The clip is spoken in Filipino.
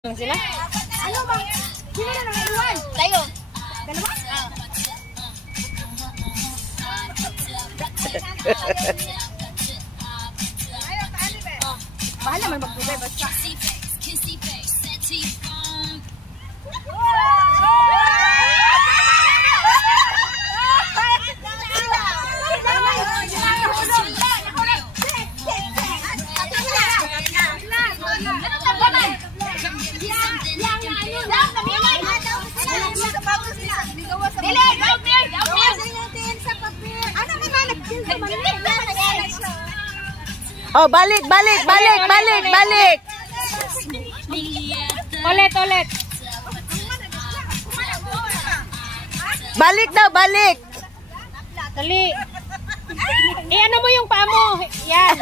Lang sila? Ano bang? Sino na nangaiwan? Tayo. Dalawa? Bahala man magbugay basta. Oh, balik. Ulit. Balik daw, balik. Dali. Ano mo yung paa mo? Yan.